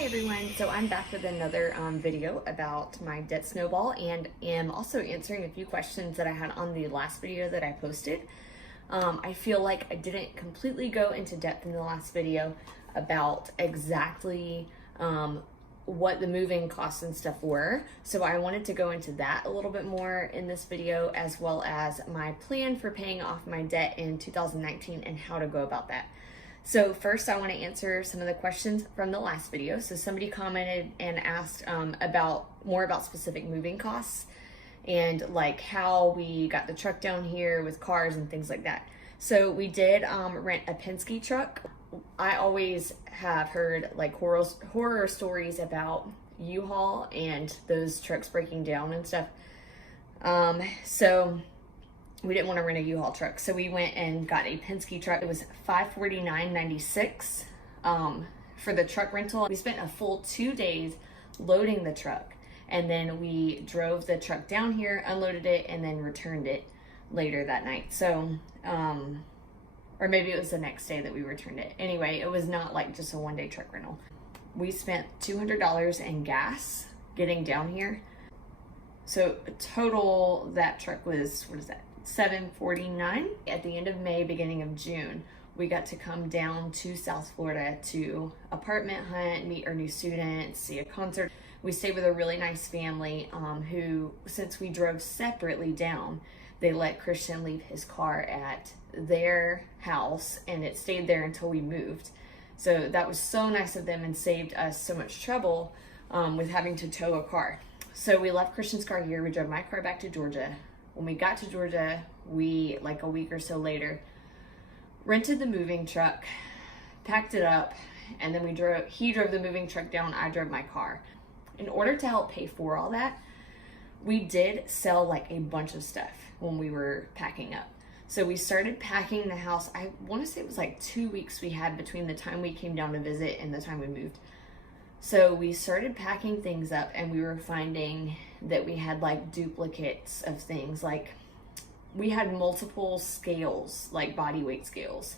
Hi everyone, so I'm back with another video about my debt snowball and am also answering a few questions that I had on the last video that I posted. I feel like I didn't completely go into depth in the last video about exactly what the moving costs and stuff were. So I wanted to go into that a little bit more in this video, as well as my plan for paying off my debt in 2019 and how to go about that. So first I want to answer some of the questions from the last video. So somebody commented and asked more about specific moving costs and like how we got the truck down here with cars and things like that. So we did rent a Penske truck. I always have heard like horror stories about U-Haul and those trucks breaking down and stuff. So we didn't want to rent a U-Haul truck, so we went and got a Penske truck. It was $549.96 for the truck rental. We spent a full 2 days loading the truck, and then we drove the truck down here, unloaded it, and then returned it later that night. So, or maybe it was the next day that we returned it. Anyway, it was not like just a one-day truck rental. We spent $200 in gas getting down here. So total, that truck was, what is that? $749. At the end of May, beginning of June, we got to come down to South Florida to apartment hunt, meet our new students, see a concert. We stayed with a really nice family who, since we drove separately down, they let Christian leave his car at their house and it stayed there until we moved. So that was so nice of them and saved us so much trouble with having to tow a car. So we left Christian's car here. We drove my car back to Georgia. When we got to Georgia, we, like a week or so later, rented the moving truck, packed it up, and then he drove the moving truck down, I drove my car. In order to help pay for all that, we did sell like a bunch of stuff when we were packing up. So we started packing the house. I want to say it was like 2 weeks we had between the time we came down to visit and the time we moved. So we started packing things up, and we were finding that we had like duplicates of things. Like we had multiple scales, like body weight scales.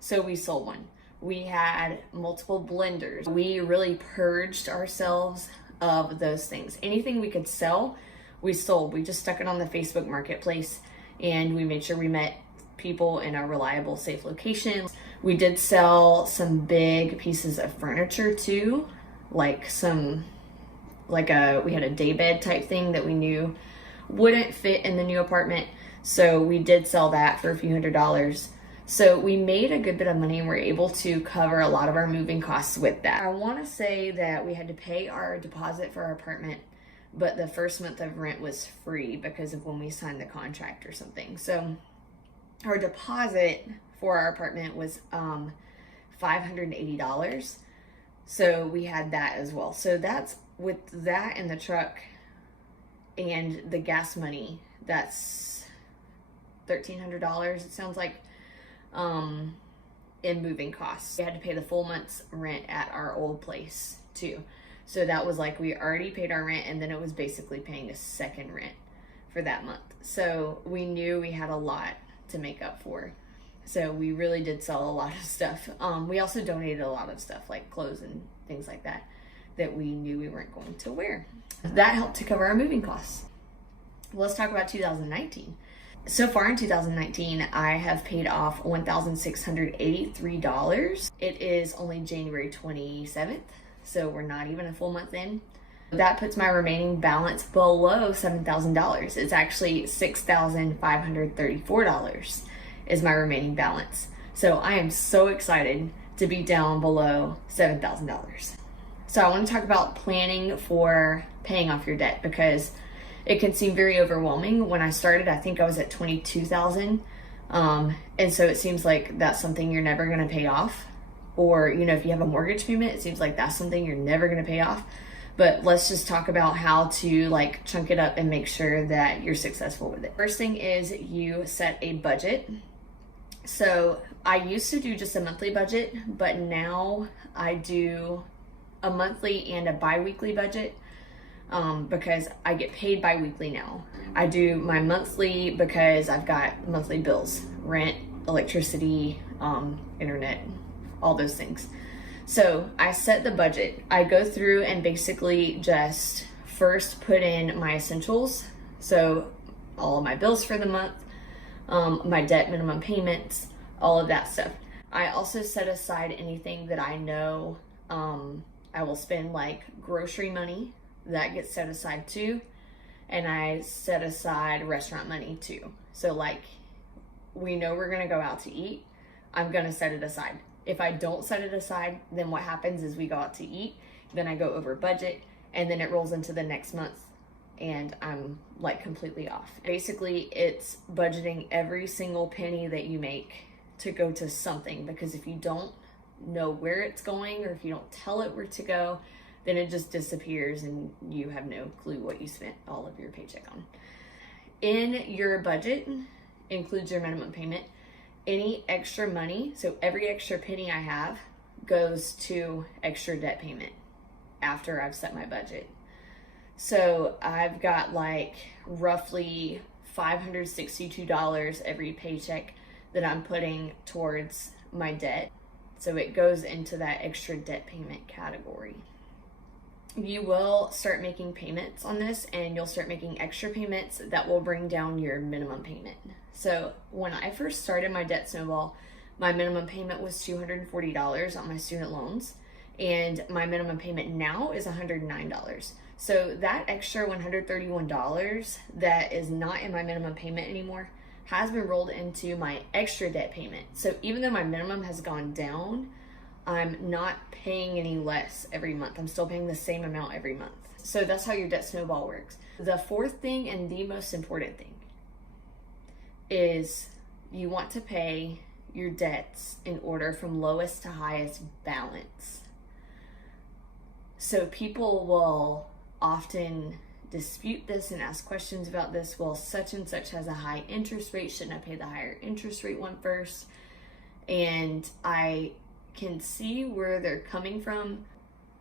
So we sold one. We had multiple blenders. We really purged ourselves of those things. Anything we could sell, we sold. We just stuck it on the Facebook Marketplace, and we made sure we met people in a reliable, safe location. We did sell some big pieces of furniture too. We had a daybed type thing that we knew wouldn't fit in the new apartment. So we did sell that for a few $100s. So we made a good bit of money and were able to cover a lot of our moving costs with that. I want to say that we had to pay our deposit for our apartment, but the first month of rent was free because of when we signed the contract or something. So our deposit for our apartment was $580. So we had that as well. So that's, with that and the truck and the gas money, that's $1,300, it sounds like, in moving costs. We had to pay the full month's rent at our old place too. So that was like, we already paid our rent, and then it was basically paying a second rent for that month. So we knew we had a lot to make up for. So we really did sell a lot of stuff. We also donated a lot of stuff like clothes and things like that we knew we weren't going to wear. That helped to cover our moving costs. Let's talk about 2019. So far in 2019, I have paid off $1,683. It is only January 27th, so we're not even a full month in. That puts my remaining balance below $7,000. It's actually $6,534 is my remaining balance. So I am so excited to be down below $7,000. So I want to talk about planning for paying off your debt, because it can seem very overwhelming. When I started, I think I was at $22,000. And so it seems like that's something you're never going to pay off. Or, you know, if you have a mortgage payment, it seems like that's something you're never going to pay off. But let's just talk about how to like chunk it up and make sure that you're successful with it. First thing is you set a budget. So I used to do just a monthly budget, but now I do a monthly and a bi-weekly budget because I get paid bi-weekly now. I do my monthly because I've got monthly bills, rent, electricity, internet, all those things. So I set the budget. I go through and basically just first put in my essentials. So all of my bills for the month, my debt minimum payments, all of that stuff. I also set aside anything that I know I will spend, like grocery money, that gets set aside too. And I set aside restaurant money too. So like, we know we're gonna go out to eat, I'm gonna set it aside. If I don't set it aside, then what happens is we go out to eat, then I go over budget, and then it rolls into the next month and I'm like completely off. Basically, it's budgeting every single penny that you make to go to something, because if you don't know where it's going, or if you don't tell it where to go, then it just disappears and you have no clue what you spent all of your paycheck on. In your budget includes your minimum payment. Any extra money, so every extra penny I have goes to extra debt payment after I've set my budget. So I've got like roughly $562 every paycheck that I'm putting towards my debt. So it goes into that extra debt payment category. You will start making payments on this, and you'll start making extra payments that will bring down your minimum payment. So when I first started my debt snowball, my minimum payment was $240 on my student loans, and my minimum payment now is $109. So that extra $131 that is not in my minimum payment anymore has been rolled into my extra debt payment. So even though my minimum has gone down, I'm not paying any less every month. I'm still paying the same amount every month. So that's how your debt snowball works. The fourth thing, and the most important thing, is you want to pay your debts in order from lowest to highest balance. So people will often dispute this and ask questions about this. Well, such and such has a high interest rate. Shouldn't I pay the higher interest rate one first? And I can see where they're coming from.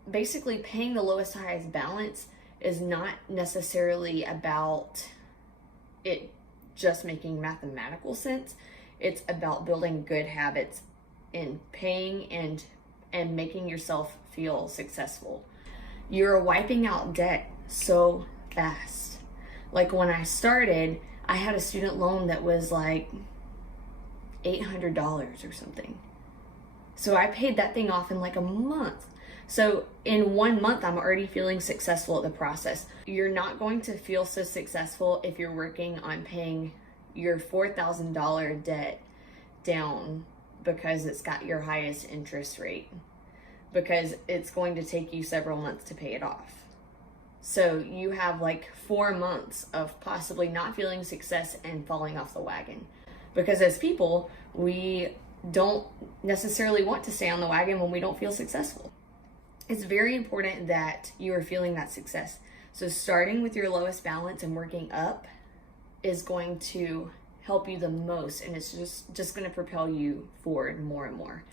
Basically, paying the lowest to highest balance is not necessarily about it just making mathematical sense. It's about building good habits in paying and making yourself feel successful. You're wiping out debt so fast. Like when I started, I had a student loan that was like $800 or something. So I paid that thing off in like a month. So in 1 month, I'm already feeling successful at the process. You're not going to feel so successful if you're working on paying your $4,000 debt down because it's got your highest interest rate, because it's going to take you several months to pay it off. So you have like 4 months of possibly not feeling success and falling off the wagon. Because as people, we don't necessarily want to stay on the wagon when we don't feel successful. It's very important that you are feeling that success. So starting with your lowest balance and working up is going to help you the most, and it's just going to propel you forward more and more.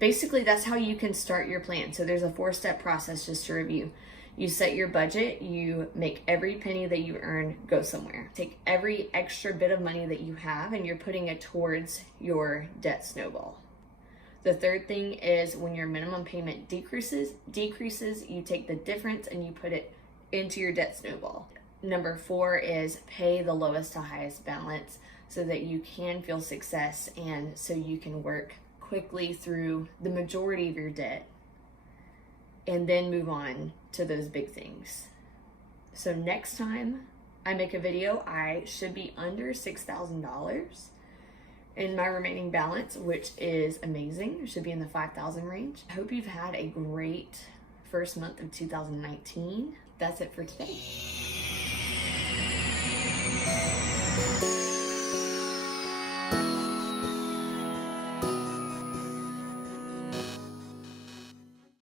Basically, that's how you can start your plan. So there's a 4-step process, just to review. You set your budget, you make every penny that you earn go somewhere. Take every extra bit of money that you have and you're putting it towards your debt snowball. The third thing is when your minimum payment decreases, you take the difference and you put it into your debt snowball. Number 4 is pay the lowest to highest balance so that you can feel success and so you can work quickly through the majority of your debt and then move on to those big things. So next time I make a video, I should be under $6,000 in my remaining balance, which is amazing. It should be in the 5,000 range. I hope you've had a great first month of 2019. That's it for today.